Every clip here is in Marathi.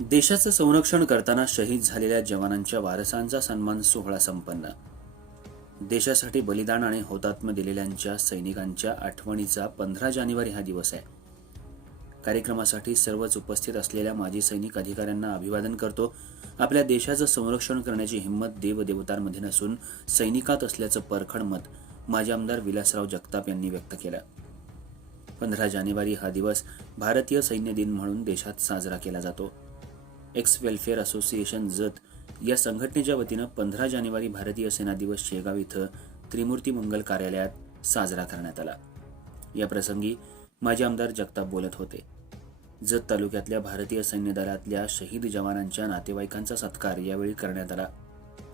देशाचं संरक्षण करताना शहीद झालेल्या जवानांच्या वारसांचा सन्मान सोहळा संपन्न. देशासाठी बलिदान आणि हौतात्म्य दिलेल्यांच्या सैनिकांच्या आठवणीचा पंधरा जानेवारी हा दिवस आहे. कार्यक्रमासाठी सर्वच उपस्थित असलेल्या माजी सैनिक अधिकाऱ्यांना अभिवादन करतो. आपल्या देशाचं संरक्षण करण्याची हिंमत देवदेवतांमध्ये नसून सैनिकात असल्याचं परखड मत माजी आमदार विलासराव जगताप यांनी व्यक्त केलं. पंधरा जानेवारी हा दिवस भारतीय सैन्य दिन म्हणून देशात साजरा केला जातो. एक्स वेलफेअर असोसिएशन जत या संघटनेच्या वतीनं पंधरा जानेवारी भारतीय सेना दिवस शेगाव इथं त्रिमूर्ती मंगल कार्यालयात साजरा करण्यात आला. या प्रसंगी माजी आमदार जगताप बोलत होते. जत तालुक्यातल्या भारतीय सैन्य दलातल्या शहीद जवानांच्या नातेवाईकांचा सत्कार यावेळी करण्यात आला.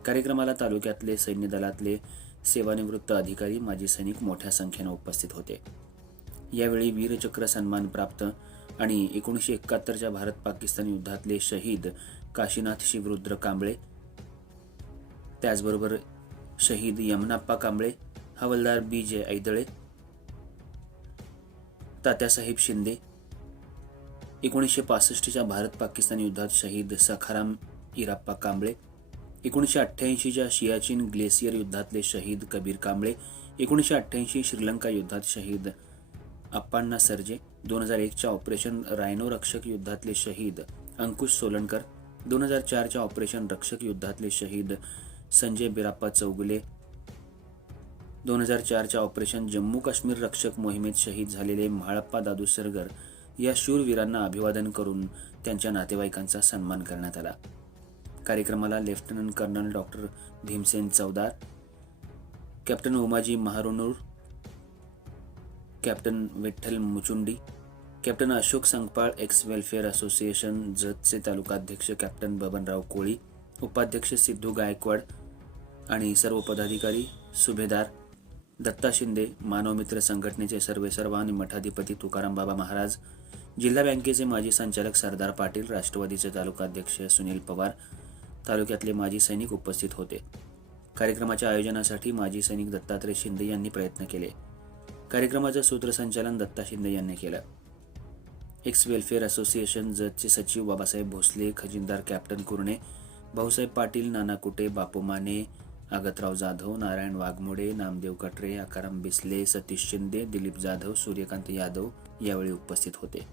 कार्यक्रमाला तालुक्यातले सैन्य दलातले सेवानिवृत्त अधिकारी माजी सैनिक मोठ्या संख्येनं उपस्थित होते. यावेळी वीरचक्र सन्मान प्राप्त आणि एकोणीसशे एकाहत्तरच्या भारत पाकिस्तान युद्धातले शहीद काशीनाथ शिवरुद्र कांबळे त्याचबरोबर शहीद यमनाप्पा कांबळे हवलदार बी जे ऐदळे तात्यासाहेब शिंदे एकोणीसशे पासष्टच्या भारत पाकिस्तान युद्धात शहीद सखाराम इराप्पा कांबळे एकोणीसशे अठ्ठ्याऐंशीच्या शियाचीन ग्लेसियर युद्धातले शहीद कबीर कांबळे एकोणीसशे अठ्ठ्याऐंशी श्रीलंका युद्धात शहीद अप्पांना सर्जे दोन हजार एकच्या ऑपरेशन रायनो रक्षक युद्धातले शहीद अंकुश सोलनकर दोन हजार चारच्या ऑपरेशन रक्षक युद्धातले शहीद संजय बिराप्पा चौगुले दोन हजार चारच्या ऑपरेशन जम्मू काश्मीर रक्षक मोहिमेत शहीद झालेले म्हाळप्पा दादू सरगर या शूरवीरांना अभिवादन करून त्यांच्या नातेवाईकांचा सन्मान करण्यात आला. कार्यक्रमाला lieutenant colonel doctor Bhimsen Choudar captain Umaji Maharunur captain Vitthal Muchundi captain Ashok Sangpal ex welfare association जतचे तालुकाध्यक्ष कॅप्टन बबनराव कोळी उपाध्यक्ष सिद्धू गायकवाड आणि सर्व पदाधिकारी सुभेदार दत्ता शिंदे मानवमित्र संघटनेचे सर्वेसर्व आणि मठाधिपती तुकाराम बाबा महाराज जिल्हा बँकेचे माजी संचालक सरदार पाटील राष्ट्रवादीचे तालुकाध्यक्ष सुनील पवार तालुक्यातले माजी सैनिक उपस्थित होते. कार्यक्रमाच्या आयोजनासाठी माजी सैनिक दत्तात्रय शिंदे यांनी प्रयत्न केले. कार्यक्रमाचं सूत्रसंचालन दत्ता शिंदे यांनी केलं. एक्स वेलफेअर असोसिएशन जतचे सचिव बाबासाहेब भोसले खजिनदार कॅप्टन कुरणे भाऊसाहेब पाटील नाना कुटे बापू माने आगतराव जाधव नारायण वाघमोडे नामदेव कटरे आकाराम बिसले सतीश शिंदे दिलीप जाधव सूर्यकांत यादव यावेळी उपस्थित होते.